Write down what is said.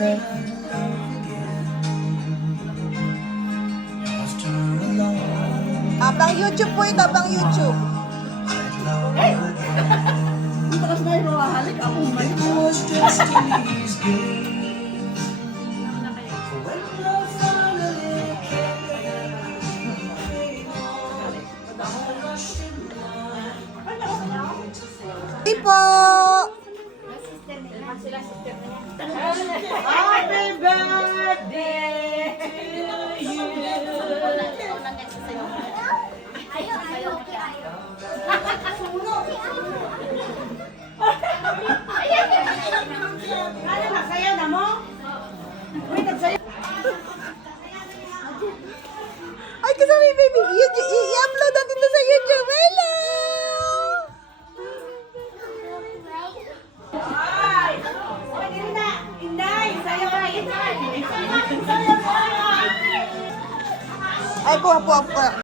Pang YouTube po ito, pang YouTube. Eh! Tapos na yung mahalik ako. Hey po! Happy birthday to you! Ano na, sayaw na mo? Wait, nagsayaw. Ay, kasama yung baby. I-upload natin ito sa YouTube. Hello! Ay! Oy, dili na! Inday! Sayaw ka! Inday! Ay, po.